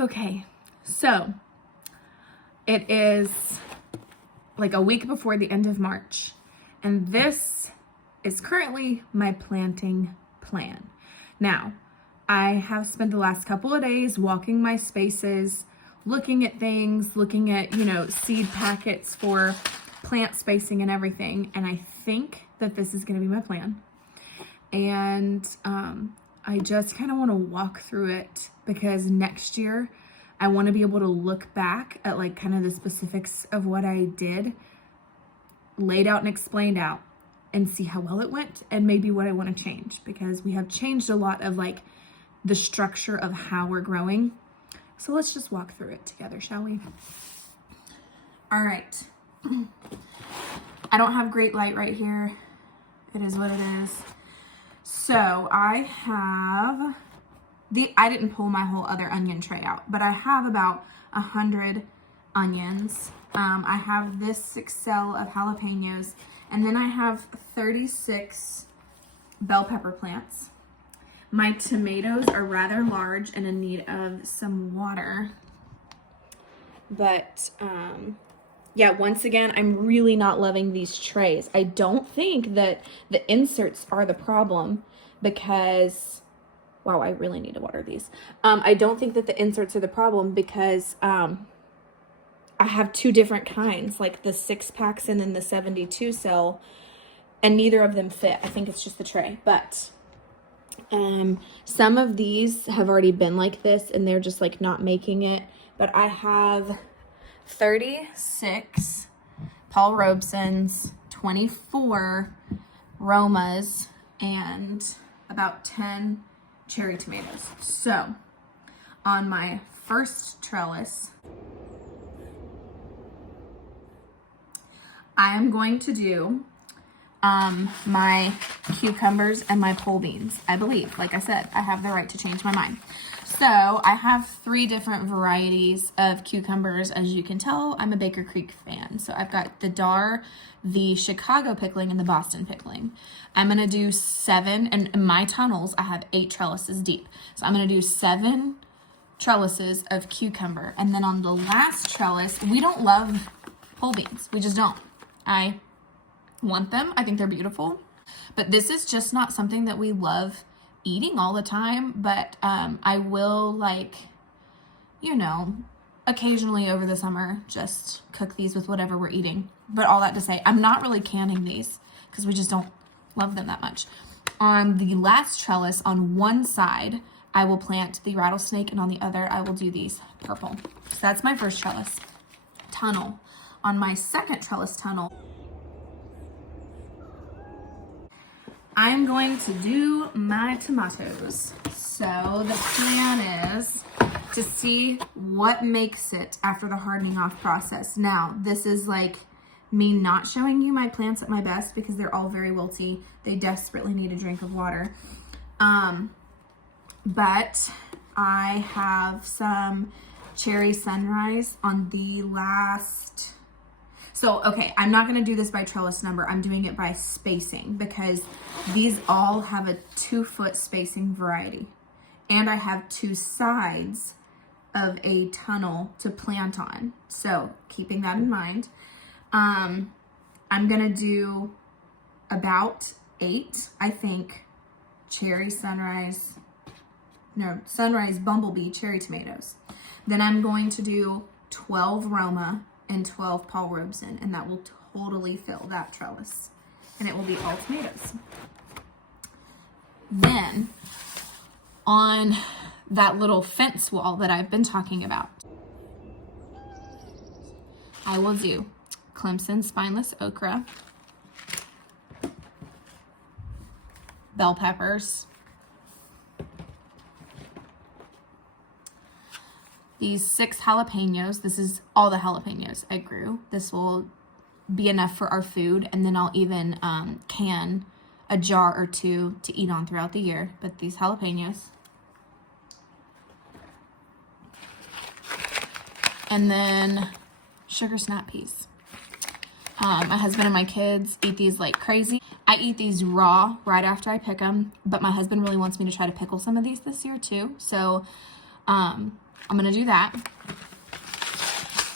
Okay, so it is like a week before the end of March, and this is currently my planting plan. Now, I have spent the last couple of days walking my spaces, looking at things, looking at, seed packets for plant spacing and everything, and I think that this is going to be my plan. And I just kind of want to walk through it because next year I want to be able to look back at like kind of the specifics of what I did, laid out and explained out, and see how well it went and maybe what I want to change, because we have changed a lot of like the structure of how we're growing. So let's just walk through it together, shall we? All right. I don't have great light right here. It is what it is. So I didn't pull my whole other onion tray out, but I have about 100 onions. I have this 6 cell of jalapenos, and then I have 36 bell pepper plants. My tomatoes are rather large and in need of some water. But yeah, once again, I'm really not loving these trays. I don't think that the inserts are the problem because, wow, I really need to water these. I don't think that the inserts are the problem because I have 2 different kinds, like the 6-packs and then the 72 cell, and neither of them fit. I think it's just the tray, but some of these have already been like this and they're just like not making it. But I have 36 Paul Robesons, 24 Romas, and about 10 cherry tomatoes. So on my first trellis, I am going to do my cucumbers and my pole beans. I believe, like I said, I have the right to change my mind. So I have 3 different varieties of cucumbers. As you can tell, I'm a Baker Creek fan. So I've got the Dar, the Chicago pickling, and the Boston pickling. I'm going to do 7, and in my tunnels, I have 8 trellises deep. So I'm going to do 7 trellises of cucumber. And then on the last trellis, we don't love pole beans. We just don't. I want them. I think they're beautiful. But this is just not something that we love eating all the time. But I will, like, occasionally over the summer just cook these with whatever we're eating. But all that to say, I'm not really canning these because we just don't love them that much. On the last trellis, on one side, I will plant the rattlesnake, and on the other, I will do these purple. So that's my first trellis tunnel. On my second trellis tunnel, I'm going to do my tomatoes. So the plan is to see what makes it after the hardening off process. Now, this is like me not showing you my plants at my best because they're all very wilty. They desperately need a drink of water. But I have some cherry sunrise on the last. So, okay, I'm not going to do this by trellis number. I'm doing it by spacing because these all have a 2-foot spacing variety. And I have 2 sides of a tunnel to plant on. So, keeping that in mind, I'm going to do about 8, I think, sunrise bumblebee cherry tomatoes. Then I'm going to do 12 Roma and 12 Paul Robeson, and that will totally fill that trellis, and it will be all tomatoes. Then on that little fence wall that I've been talking about, I will do Clemson spineless okra, bell peppers, these 6 jalapenos. This is all the jalapenos I grew. This will be enough for our food, and then I'll even can a jar or 2 to eat on throughout the year. But these jalapenos. And then sugar snap peas. My husband and my kids eat these like crazy. I eat these raw right after I pick them, but my husband really wants me to try to pickle some of these this year too. So I'm gonna do that.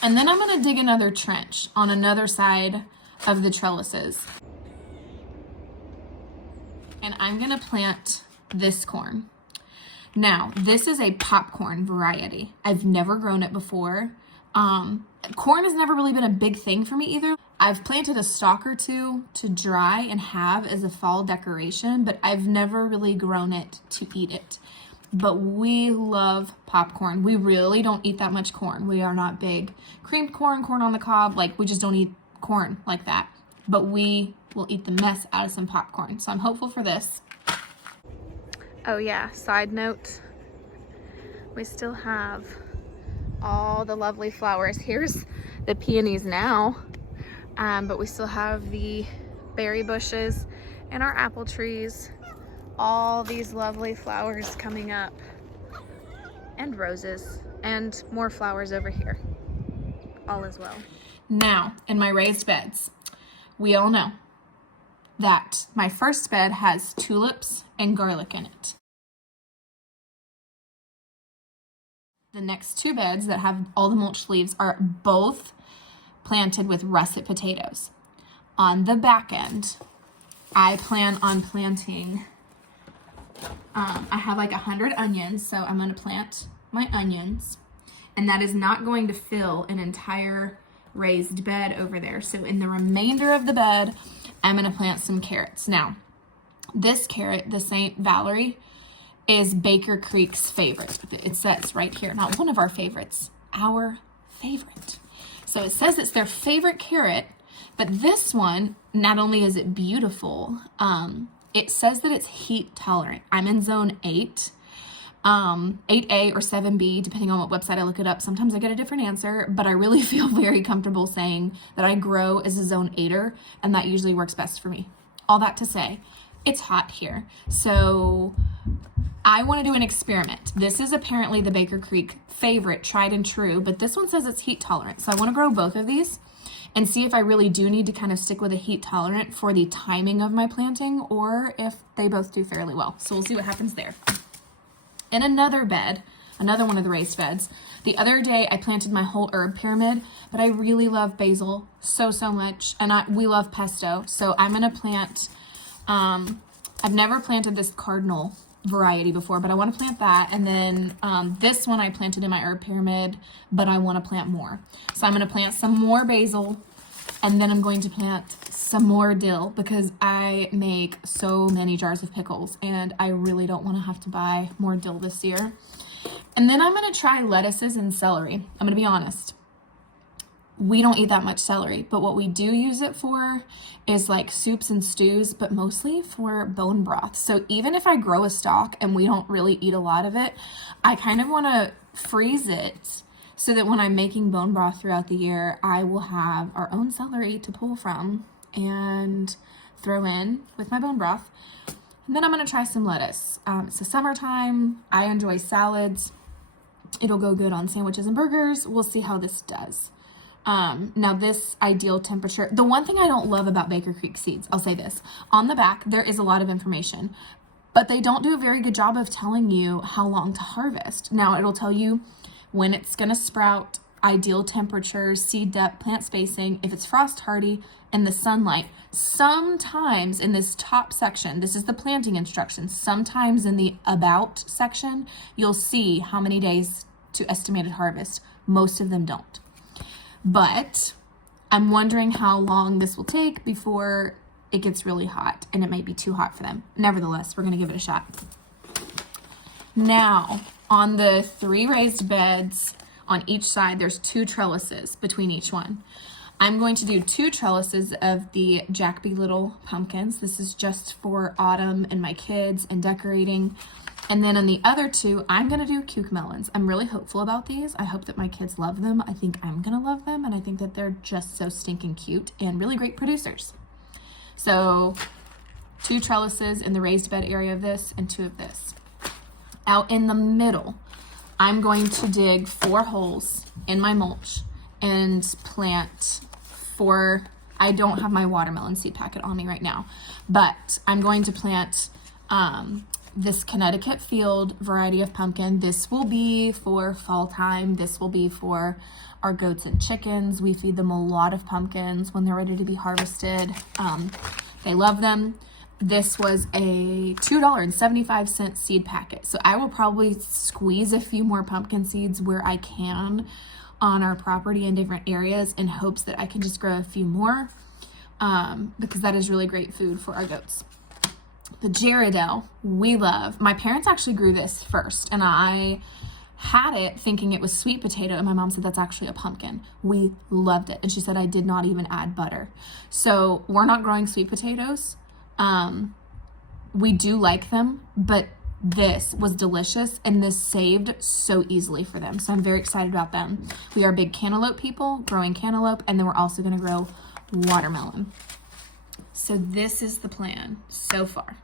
And then I'm gonna dig another trench on another side of the trellises. And I'm gonna plant this corn. Now, this is a popcorn variety. I've never grown it before. Corn has never really been a big thing for me either. I've planted a stalk or two to dry and have as a fall decoration, but I've never really grown it to eat it. But we love popcorn. We really don't eat that much corn. We are not big creamed corn, corn on the cob. Like, we just don't eat corn like that. But we will eat the mess out of some popcorn. So I'm hopeful for this. Oh yeah, side note, we still have all the lovely flowers. Here's the peonies now, but we still have the berry bushes and our apple trees. All these lovely flowers coming up, and roses, and more flowers over here, all as well. Now, in my raised beds, we all know that my first bed has tulips and garlic in it. The next two beds that have all the mulch leaves are both planted with russet potatoes. On the back end, I plan on planting, I have like 100 onions, so I'm gonna plant my onions, and that is not going to fill an entire raised bed over there. So in the remainder of the bed, I'm gonna plant some carrots. Now, this carrot, the St. Valerie, is Baker Creek's favorite. It says right here, not one of our favorites, our favorite. So it says it's their favorite carrot, but this one, not only is it beautiful, it says that it's heat tolerant. I'm in zone 8, 8A or 7B, depending on what website I look it up. Sometimes I get a different answer, but I really feel very comfortable saying that I grow as a zone 8er, and that usually works best for me. All that to say, it's hot here. So I want to do an experiment. This is apparently the Baker Creek favorite, tried and true, but this one says it's heat tolerant. So I want to grow both of these and see if I really do need to kind of stick with a heat tolerant for the timing of my planting, or if they both do fairly well. So we'll see what happens there. In another bed, another one of the raised beds, the other day I planted my whole herb pyramid, but I really love basil so much, and we love pesto. So I'm going to plant, I've never planted this cardinal variety before, but I want to plant that. And then this one I planted in my herb pyramid, but I want to plant more. So I'm going to plant some more basil, and then I'm going to plant some more dill, because I make so many jars of pickles and I really don't want to have to buy more dill this year. And then I'm going to try lettuces and celery. I'm going to be honest. We don't eat that much celery, but what we do use it for is like soups and stews, but mostly for bone broth. So even if I grow a stalk and we don't really eat a lot of it, I kind of want to freeze it so that when I'm making bone broth throughout the year, I will have our own celery to pull from and throw in with my bone broth. And then I'm going to try some lettuce. It's the summertime. I enjoy salads. It'll go good on sandwiches and burgers. We'll see how this does. Now this ideal temperature, the one thing I don't love about Baker Creek seeds, I'll say this, on the back, there is a lot of information, but they don't do a very good job of telling you how long to harvest. Now it'll tell you when it's going to sprout, ideal temperatures, seed depth, plant spacing, if it's frost hardy, and the sunlight. Sometimes in this top section, this is the planting instructions, sometimes in the about section, you'll see how many days to estimated harvest. Most of them don't. But I'm wondering how long this will take before it gets really hot, and it might be too hot for them. Nevertheless, we're going to give it a shot. Now, on the 3 raised beds on each side, there's 2 trellises between each one. I'm going to do 2 trellises of the Jack B. Little pumpkins. This is just for autumn and my kids and decorating. And then on the other 2, I'm going to do cucamelons. I'm really hopeful about these. I hope that my kids love them. I think I'm going to love them. And I think that they're just so stinking cute and really great producers. So 2 trellises in the raised bed area of this and 2 of this. Out in the middle, I'm going to dig 4 holes in my mulch and plant 4, I don't have my watermelon seed packet on me right now, but I'm going to plant this Connecticut Field variety of pumpkin. This will be for fall time. This will be for our goats and chickens. We feed them a lot of pumpkins when they're ready to be harvested. They love them. This was a $2.75 seed packet. So I will probably squeeze a few more pumpkin seeds where I can on our property in different areas in hopes that I can just grow a few more, because that is really great food for our goats. The Gerardelle, we love. My parents actually grew this first, and I had it thinking it was sweet potato, and my mom said that's actually a pumpkin. We loved it, and she said I did not even add butter. So we're not growing sweet potatoes. We do like them, but this was delicious, and this saved so easily for them. So I'm very excited about them. We are big cantaloupe people, growing cantaloupe, and then we're also going to grow watermelon. So this is the plan so far.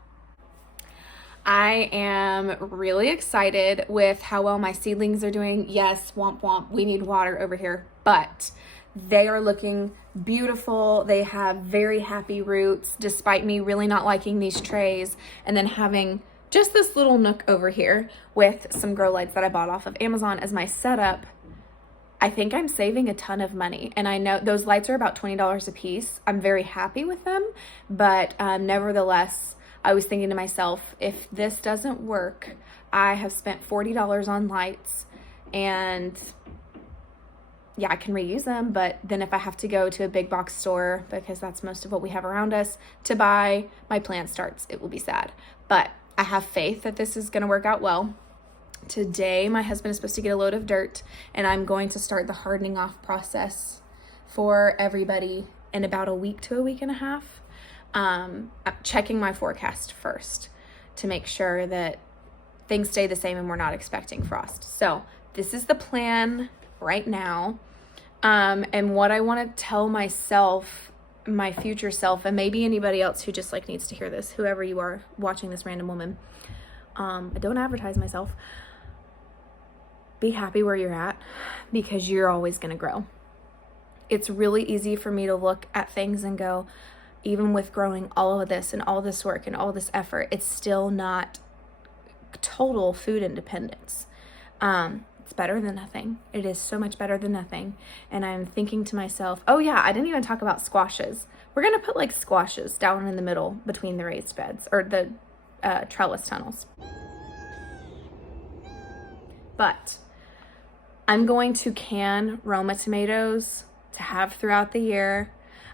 I am really excited with how well my seedlings are doing. Yes, womp womp, we need water over here, but they are looking beautiful. They have very happy roots, despite me really not liking these trays, and then having just this little nook over here with some grow lights that I bought off of Amazon as my setup. I think I'm saving a ton of money, and I know those lights are about $20 a piece. I'm very happy with them, but nevertheless, I was thinking to myself, if this doesn't work, I have spent $40 on lights, and yeah, I can reuse them, but then if I have to go to a big box store, because that's most of what we have around us, to buy my plant starts, it will be sad. But I have faith that this is going to work out well. Today, my husband is supposed to get a load of dirt, and I'm going to start the hardening off process for everybody in about a week to a week and a half. I'm checking my forecast first to make sure that things stay the same and we're not expecting frost. So this is the plan right now. And what I want to tell myself, my future self, and maybe anybody else who just like needs to hear this, whoever you are watching this random woman, I don't advertise myself. Be happy where you're at, because you're always going to grow. It's really easy for me to look at things and go, even with growing all of this and all this work and all this effort, it's still not total food independence. It's better than nothing. It is so much better than nothing. And I'm thinking to myself, oh yeah, I didn't even talk about squashes. We're going to put like squashes down in the middle between the raised beds, or the trellis tunnels. But I'm going to can Roma tomatoes to have throughout the year.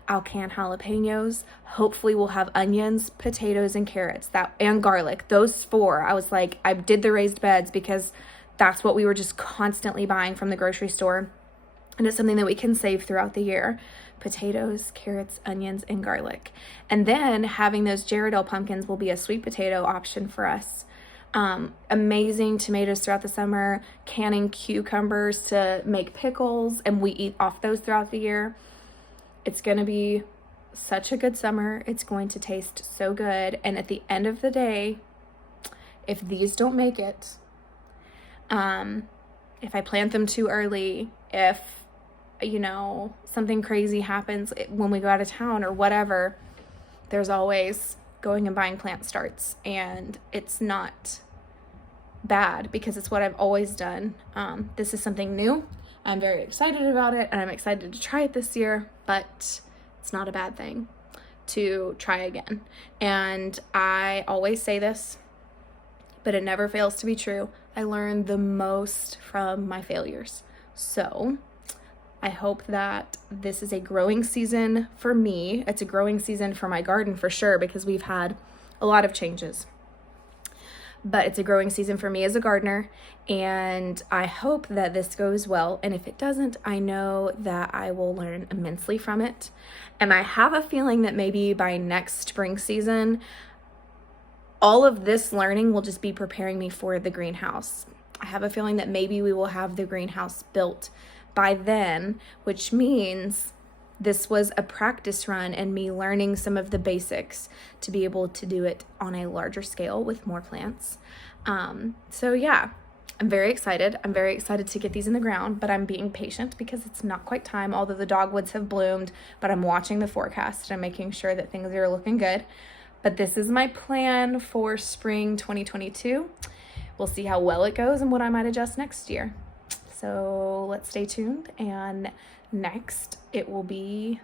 I'll can jalapenos. Hopefully we'll have onions, potatoes, and carrots, and garlic. Those four, I was like, I did the raised beds because that's what we were just constantly buying from the grocery store. And it's something that we can save throughout the year. Potatoes, carrots, onions, and garlic. And then having those Gerardelle pumpkins will be a sweet potato option for us. Amazing tomatoes throughout the summer, canning cucumbers to make pickles, and we eat off those throughout the year. It's going to be such a good summer. It's going to taste so good. And at the end of the day, if these don't make it, if I plant them too early, if, something crazy happens when we go out of town or whatever, there's always going and buying plant starts. And it's not bad because it's what I've always done. This is something new. I'm very excited about it, and I'm excited to try it this year, but it's not a bad thing to try again. And I always say this, but it never fails to be true. I learn the most from my failures. So I hope that this is a growing season for me. It's a growing season for my garden for sure, because we've had a lot of changes. But it's a growing season for me as a gardener, and I hope that this goes well. And if it doesn't, I know that I will learn immensely from it. And I have a feeling that maybe by next spring season, all of this learning will just be preparing me for the greenhouse. I have a feeling that maybe we will have the greenhouse built by then, which means this was a practice run and me learning some of the basics to be able to do it on a larger scale with more plants. So yeah, I'm very excited. I'm very excited to get these in the ground, but I'm being patient because it's not quite time, although the dogwoods have bloomed, but I'm watching the forecast and I'm making sure that things are looking good. But this is my plan for spring 2022. We'll see how well it goes and what I might adjust next year. So let's stay tuned, and next it will be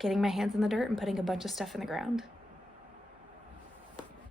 getting my hands in the dirt and putting a bunch of stuff in the ground.